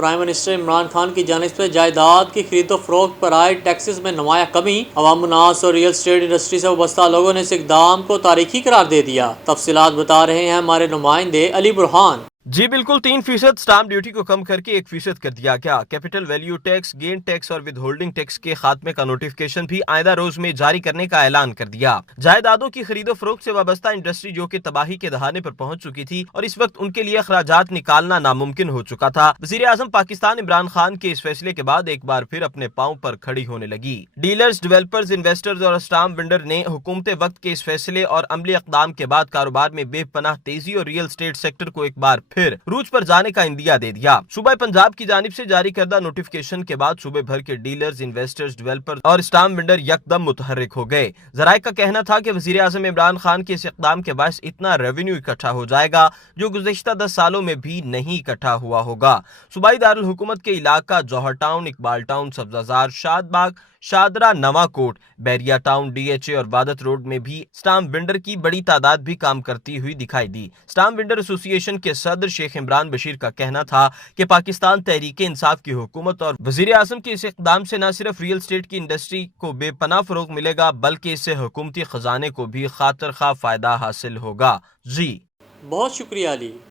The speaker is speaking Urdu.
پرائم منسٹر عمران خان کی جانب سے جائیداد کی خرید و فروخت پر عائد ٹیکسز میں نمایاں کمی، عوام الناس اور ریئل اسٹیٹ انڈسٹری سے وابستہ لوگوں نے اس اقدام کو تاریخی قرار دے دیا۔ تفصیلات بتا رہے ہیں ہمارے نمائندے علی برہان۔ جی بالکل 3% سٹامپ ڈیوٹی کو کم کر کے 1% کر دیا گیا۔ Capital value tax, gain tax اور ود ہولڈنگ ٹیکس کے خاتمے کا نوٹیفکیشن بھی آئندہ روز میں جاری کرنے کا اعلان کر دیا۔ جائیدادوں کی خرید و فروخت سے وابستہ انڈسٹری جو کہ تباہی کے دہانے پر پہنچ چکی تھی اور اس وقت ان کے لیے اخراجات نکالنا ناممکن ہو چکا تھا، وزیر اعظم پاکستان عمران خان کے اس فیصلے کے بعد ایک بار پھر اپنے پاؤں پر کھڑی ہونے لگی۔ ڈیلرز، ڈیولپرز، انویسٹرز اور اسٹامپ وینڈر نے حکومت وقت کے اس فیصلے اور عملی اقدام کے بعد کاروبار میں بے پناہ تیزی اور ریئل اسٹیٹ سیکٹر کو ایک بار پھر عروج پر جانے کا اندیا دے دیا۔ صوبہ پنجاب کی جانب سے جاری کردہ نوٹیفکیشن کے بعد صوبے بھر کے ڈیلرز، انویسٹرز، ڈیولپرز اور اسٹامپ وینڈر یکدم متحرک ہو گئے۔ ذرائع کا کہنا تھا کہ وزیر اعظم عمران خان کے اس اقدام کے باعث اتنا ریونیو اکٹھا ہو جائے گا جو گزشتہ 10 سالوں میں بھی نہیں اکٹھا ہوا ہوگا۔ صوبائی دارالحکومت کے علاقہ جوہر ٹاؤن، اقبال ٹاؤن، سبزہ شاد باغ، شادرہ، نواں کوٹ، بیریا ٹاؤن، ڈی ایچ اے اور وادت روڈ میں بھی اسٹامپ وینڈر کی بڑی تعداد بھی کام کرتی ہوئی دکھائی دی۔ اسٹامپ وینڈر ایسوسی ایشن کے صدر شیخ عمران بشیر کا کہنا تھا کہ پاکستان تحریک انصاف کی حکومت اور وزیر اعظم کے اس اقدام سے نہ صرف ریئل اسٹیٹ کی انڈسٹری کو بے پناہ فروغ ملے گا بلکہ اس سے حکومتی خزانے کو بھی خاطر خواہ فائدہ حاصل ہوگا۔ جی بہت شکریہ علی۔